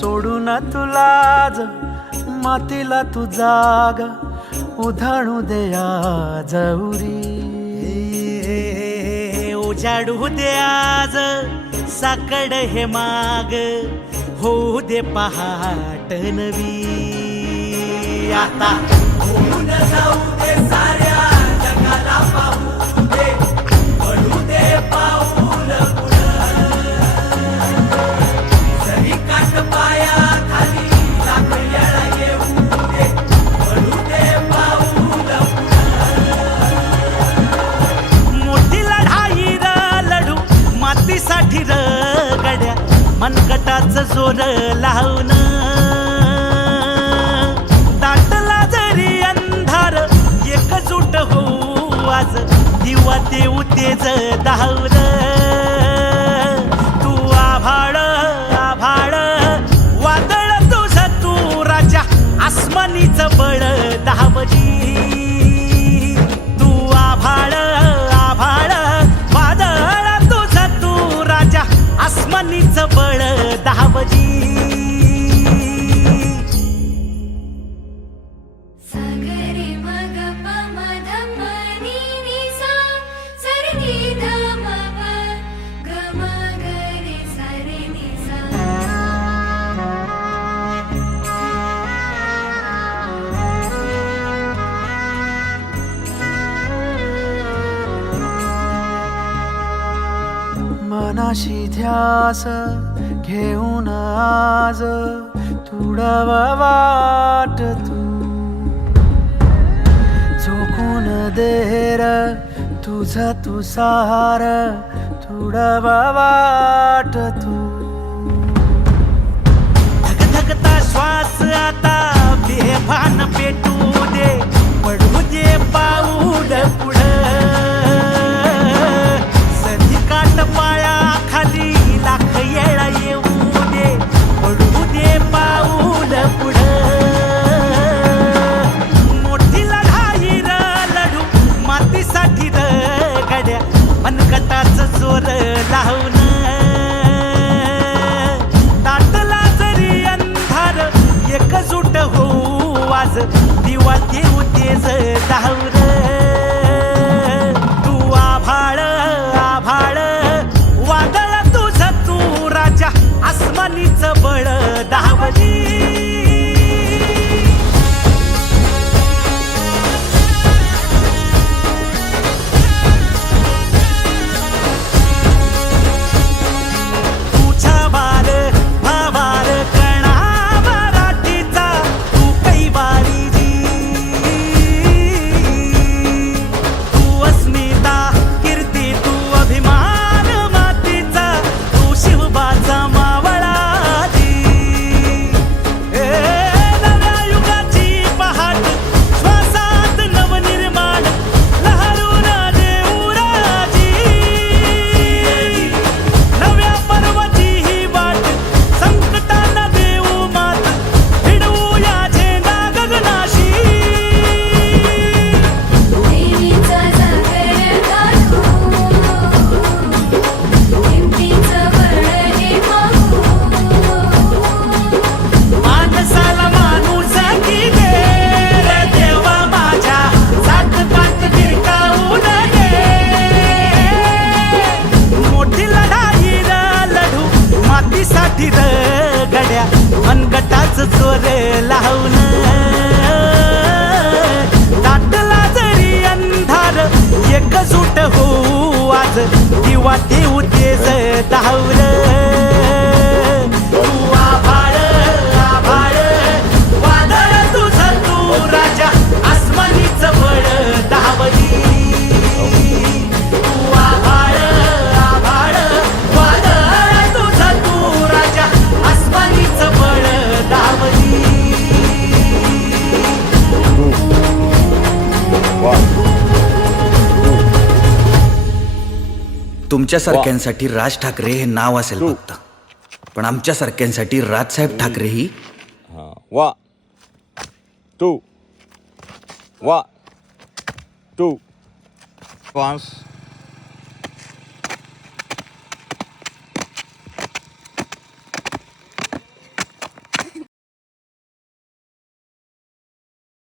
सोडून तुला आज मातीला तू जाग उधाणू दे आज उरी उजाडू दे आज साकड हे माग होऊ दे पहाट नवी आता होऊन जाऊ दे साऱ्या जगाला पाहू दे पडू दे पाऊल जरी काट पाया खाली लाख येळा येऊ दे पडू दे पाऊल मोठी लढाई लढू मातीसाठी गड्या मनगटाचं जोर लावून दाटला जरी अंधार एकजूट होऊ आज दिवा देऊ तेज धावून तू आभाळ आभाळ वादळ तुझं तू राजा आसमानीचं बळ दावजी तू आभाळ आभाळ वादळ तुझं तू राजा आसमानीचं बळ दावजी सागरे मग पमध मनी निसा सरनी धम प गम गरे सरे निसा मनाशी ध्यास घेऊन आज तुडवा वाट तू झोकून देर तुझं तू सार तुडवा वाट तू धगधगता श्वास आता बेभान पेटू दे पडू दे पाऊल पुढं संधी काट पाया खाली लाख येळा येऊ दे पडू दे पाऊल पुढं मोठी लढाई लढू मातीसाठी गड्या मनगटाचं जोर लावून दाटला जरी अंधार एकजूट होऊ आज दिवा देऊ तेज धावून तू आभाळ आभाळ वादळ तुझं तू राजा आसमानीचं बळ दावजी तुझा बार भावार कणा मराठीचा तू कैवारी तू अस्मिता कीर्ती तू अभिमान मातीचा तू शिवबाचा मावळा नव्या युगाची पहाट श्वासात नवनिर्माण लहरून देऊ राजी नव्या पर्वाची ही वाट संकटांना देऊ मात भिडवू या झेंडा गगनाशी देवीचा जागर काढू हिमतीचं बळ हे पाहू माणसाला माणूस की दे रे देवा माझ्या जात पात भिरकावून दे मोठी लढाई लढू मातीसाठी गड्या मनगटाचं जोर लावून दाटला जरी अंधार एकजूट होऊ आज दिवा देऊ तेज धावलं तू आभाळ आभाळ वादळ तुझं तू राजा आसमानीचं बळ दावली तू आभाळ आभाळ वादळ तुझं तू राजा आसमानीचं बळ दावली तुमच्यासारख्यांसाठी राज ठाकरे हे नाव असेल फक्त, पण आमच्यासारख्यांसाठी राजसाहेब ठाकरे ही 1 2 1 2 5